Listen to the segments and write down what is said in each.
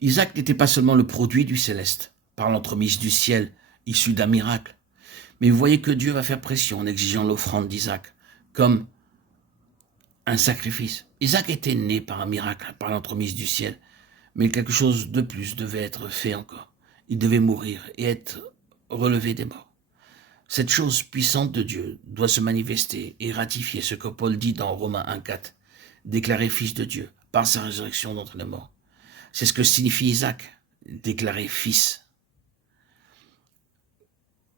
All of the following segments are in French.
Isaac n'était pas seulement le produit du céleste, par l'entremise du ciel, issu d'un miracle, mais vous voyez que Dieu va faire pression en exigeant l'offrande d'Isaac, comme un sacrifice. Isaac était né par un miracle, par l'entremise du ciel, mais quelque chose de plus devait être fait encore. Il devait mourir et être relevé des morts. Cette chose puissante de Dieu doit se manifester et ratifier ce que Paul dit dans Romains 1,4, déclaré fils de Dieu par sa résurrection d'entre les morts. C'est ce que signifie Isaac, déclaré fils.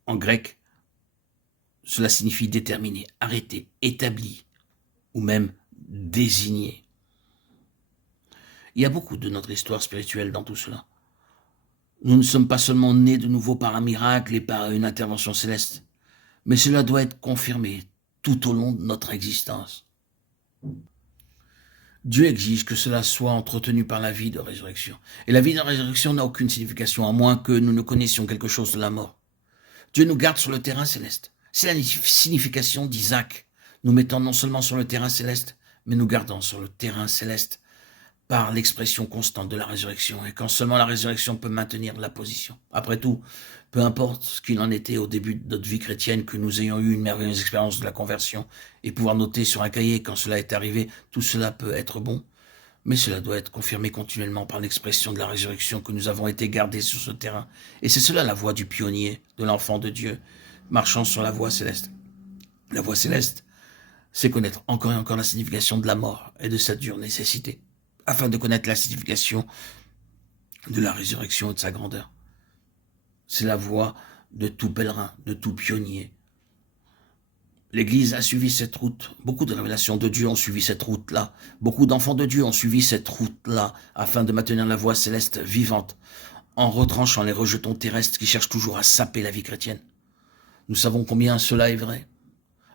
En grec, cela signifie déterminé, arrêté, établi, ou même désigné. Il y a beaucoup de notre histoire spirituelle dans tout cela. Nous ne sommes pas seulement nés de nouveau par un miracle et par une intervention céleste, mais cela doit être confirmé tout au long de notre existence. Dieu exige que cela soit entretenu par la vie de résurrection. Et la vie de résurrection n'a aucune signification, à moins que nous ne connaissions quelque chose de la mort. Dieu nous garde sur le terrain céleste. C'est la signification d'Isaac, nous mettant non seulement sur le terrain céleste, mais nous gardant sur le terrain céleste par l'expression constante de la résurrection, et quand seulement la résurrection peut maintenir la position. Après tout, peu importe ce qu'il en était au début de notre vie chrétienne, que nous ayons eu une merveilleuse expérience de la conversion, et pouvoir noter sur un cahier quand cela est arrivé, tout cela peut être bon, mais cela doit être confirmé continuellement par l'expression de la résurrection que nous avons été gardés sur ce terrain. Et c'est cela la voie du pionnier, de l'enfant de Dieu, marchant sur la voie céleste. La voie céleste, c'est connaître encore et encore la signification de la mort et de sa dure nécessité, afin de connaître la signification de la résurrection et de sa grandeur. C'est la voie de tout pèlerin, de tout pionnier. L'Église a suivi cette route. Beaucoup de révélations de Dieu ont suivi cette route-là. Beaucoup d'enfants de Dieu ont suivi cette route-là, afin de maintenir la voie céleste vivante, en retranchant les rejetons terrestres qui cherchent toujours à saper la vie chrétienne. Nous savons combien cela est vrai.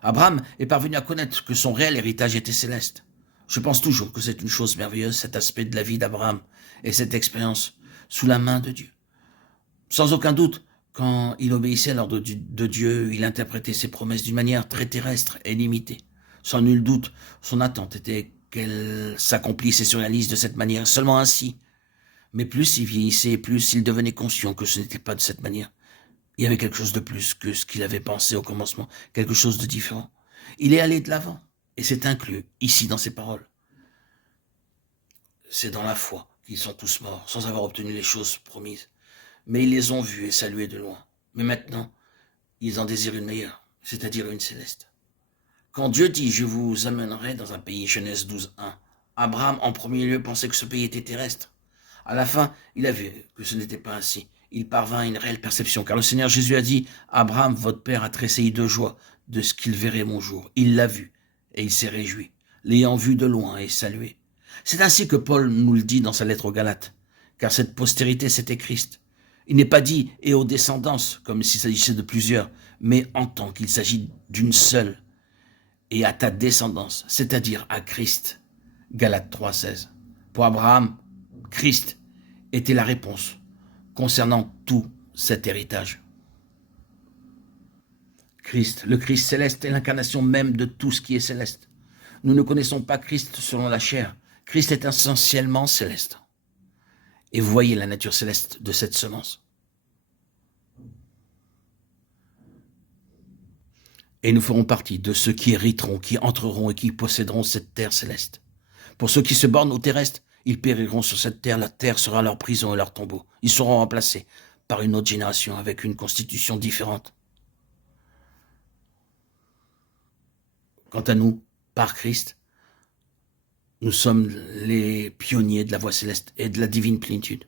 Abraham est parvenu à connaître que son réel héritage était céleste. Je pense toujours que c'est une chose merveilleuse, cet aspect de la vie d'Abraham et cette expérience sous la main de Dieu. Sans aucun doute, quand il obéissait à l'ordre de Dieu, il interprétait ses promesses d'une manière très terrestre et limitée. Sans nul doute, son attente était qu'elles s'accomplissent et se réalisent de cette manière, seulement ainsi. Mais plus il vieillissait, plus il devenait conscient que ce n'était pas de cette manière. Il y avait quelque chose de plus que ce qu'il avait pensé au commencement, quelque chose de différent. Il est allé de l'avant, et c'est inclus ici dans ses paroles. C'est dans la foi qu'ils sont tous morts, sans avoir obtenu les choses promises. Mais ils les ont vus et salués de loin. Mais maintenant, ils en désirent une meilleure, c'est-à-dire une céleste. Quand Dieu dit « Je vous amènerai dans un pays », Genèse 12:1, Abraham en premier lieu pensait que ce pays était terrestre. À la fin, il a vu que ce n'était pas ainsi. Il parvint à une réelle perception, car le Seigneur Jésus a dit « Abraham, votre père, a tressailli de joie de ce qu'il verrait mon jour. Il l'a vu, et il s'est réjoui, l'ayant vu de loin et salué. » C'est ainsi que Paul nous le dit dans sa lettre aux Galates, car cette postérité, c'était Christ. Il n'est pas dit « et aux descendances », comme s'il s'agissait de plusieurs, mais en tant qu'il s'agit d'une seule, et à ta descendance, c'est-à-dire à Christ. Galates 3,16. Pour Abraham, Christ était la réponse concernant tout cet héritage. Christ, le Christ céleste, est l'incarnation même de tout ce qui est céleste. Nous ne connaissons pas Christ selon la chair. Christ est essentiellement céleste. Et vous voyez la nature céleste de cette semence. Et nous ferons partie de ceux qui hériteront, qui entreront et qui posséderont cette terre céleste. Pour ceux qui se bornent au terrestre, ils périront sur cette terre, la terre sera leur prison et leur tombeau. Ils seront remplacés par une autre génération avec une constitution différente. Quant à nous, par Christ, nous sommes les pionniers de la voie céleste et de la divine plénitude.